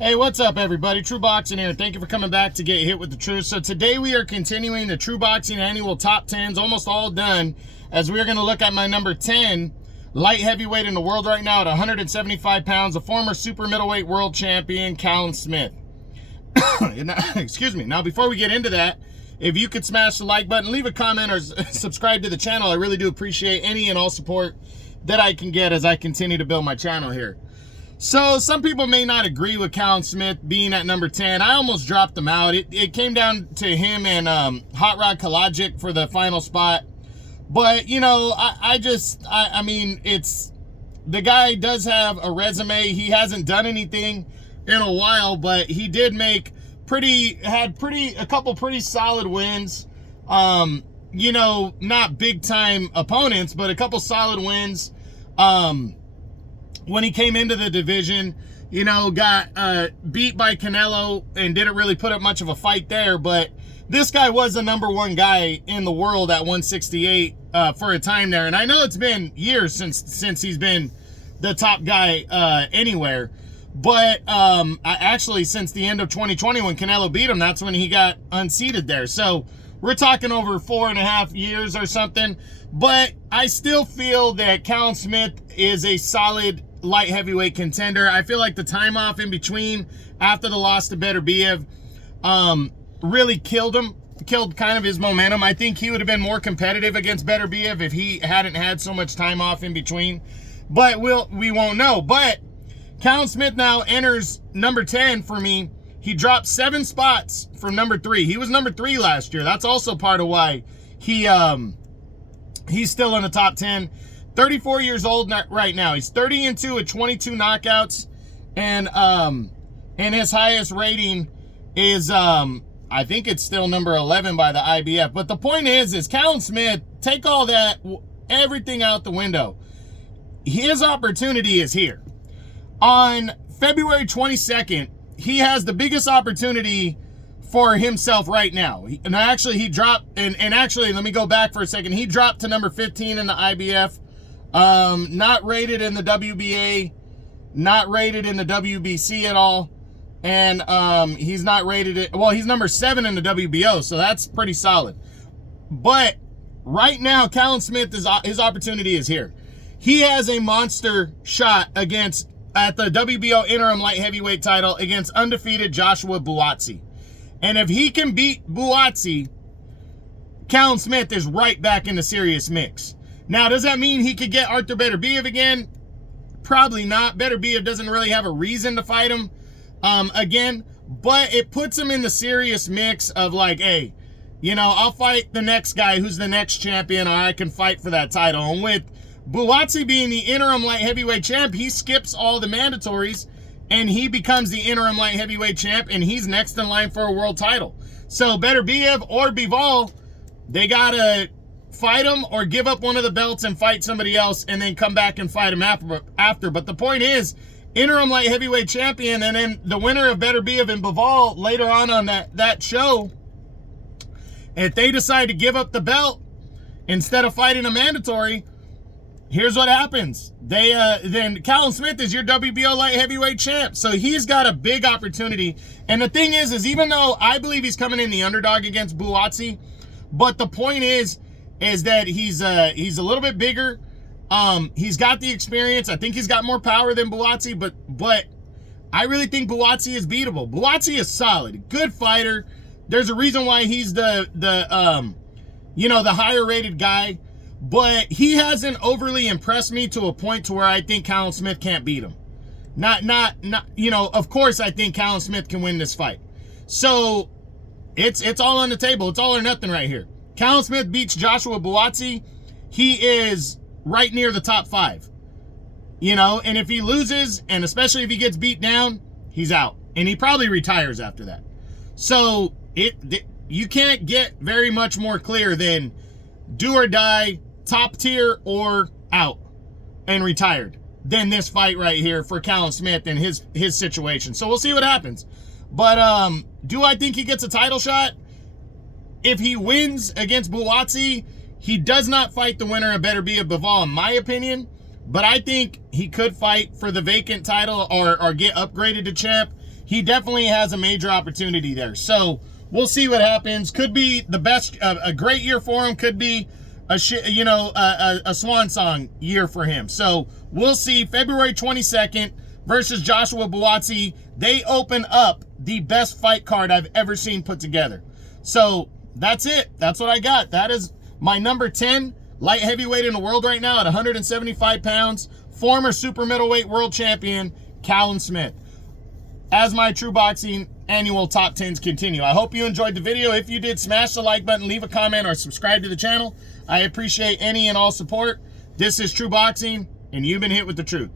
Hey, what's up, everybody? True Boxing here. Thank you for coming back to get hit with the truth. So today we are continuing the True Boxing annual top 10s, almost all done, as we are going to look at my number 10 light heavyweight in the world right now at 175 pounds, a former super middleweight world champion, Callum Smith. Excuse me. Now, before we get into that, if you could smash the like button, leave a comment, or subscribe to the channel, I really do appreciate any and all support that I can get as I continue to build my channel here. So some people may not agree with Callum Smith being at number 10. I almost dropped him out. It came down to him and Hot Rod Kalajic for the final spot. But, you know, I mean, it's, the guy does have a resume. He hasn't done anything in a while, but he did make a couple pretty solid wins. You know, not big time opponents, but a couple solid wins. When he came into the division, you know, got beat by Canelo and didn't really put up much of a fight there. But this guy was the number one guy in the world at 168 for a time there. And I know it's been years since he's been the top guy anywhere. But actually, since the end of 2020 when Canelo beat him, that's when he got unseated there. So we're talking over 4.5 years or something. But I still feel that Callum Smith is a solid light heavyweight contender. I feel like the time off in between after the loss to Beterbiev really killed kind of his momentum. I think he would have been more competitive against Beterbiev if he hadn't had so much time off in between. But we won't know. But Callum Smith now enters number 10 for me. He dropped 7 spots from number 3. He was number 3 last year. That's also part of why he's still in the top 10. 34 years old right now. He's 30-2 with 22 knockouts, and his highest rating is I think it's still number 11 by the IBF. But the point is Callum Smith, take all that, everything out the window. His opportunity is here. On February 22nd, he has the biggest opportunity for himself right now. And actually, he dropped, and actually, let me go back for a second. He dropped to number 15 in the IBF. Not rated in the WBA, not rated in the WBC at all, and he's not rated, well, he's number 7 in the WBO, so that's pretty solid. But right now, Callum Smith, his opportunity is here. He has a monster shot at the WBO interim light heavyweight title against undefeated Joshua Buatsi. And if he can beat Buatsi, Callum Smith is right back in the serious mix. Now, does that mean he could get Arthur Beterbiev again? Probably not. Beterbiev doesn't really have a reason to fight him again, but it puts him in the serious mix of like, hey, you know, I'll fight the next guy who's the next champion, or I can fight for that title. And with Buatsi being the interim light heavyweight champ, he skips all the mandatories and he becomes the interim light heavyweight champ, and he's next in line for a world title. So Beterbiev or Bivol, they gotta fight him or give up one of the belts and fight somebody else and then come back and fight him after. But the point is, interim light heavyweight champion, and then the winner of Beterbiev and Bivol later on that show, if they decide to give up the belt instead of fighting a mandatory, here's what happens. Then Callum Smith is your WBO light heavyweight champ. So he's got a big opportunity. And the thing is even though I believe he's coming in the underdog against Buatsi, but the point is that he's a little bit bigger. He's got the experience. I think he's got more power than Buatsi, but I really think Buatsi is beatable. Buatsi is solid, good fighter. There's a reason why he's the higher rated guy, but he hasn't overly impressed me to a point to where I think Callum Smith can't beat him. Not, you know, of course I think Callum Smith can win this fight. So it's all on the table. It's all or nothing right here. Callum Smith beats Joshua Buatsi, he is right near the top 5. You know, and if he loses, and especially if he gets beat down, he's out. And he probably retires after that. So you can't get very much more clear than do or die, top tier or out and retired, than this fight right here for Callum Smith and his situation. So we'll see what happens. But do I think he gets a title shot? If he wins against Buatsi, he does not fight the winner of Beterbiev Bivol, in my opinion. But I think he could fight for the vacant title or get upgraded to champ. he definitely has a major opportunity there. So we'll see what happens. Could be the best, a great year for him. Could be a swan song year for him. So we'll see. February 22nd versus Joshua Buatsi. They open up the best fight card I've ever seen put together. So that's it. That's what I got. That is my number 10 light heavyweight in the world right now at 175 pounds. Former super middleweight world champion, Callum Smith. As my True Boxing annual top 10s continue. I hope you enjoyed the video. If you did, smash the like button, leave a comment, or subscribe to the channel. I appreciate any and all support. This is True Boxing, and you've been hit with the truth.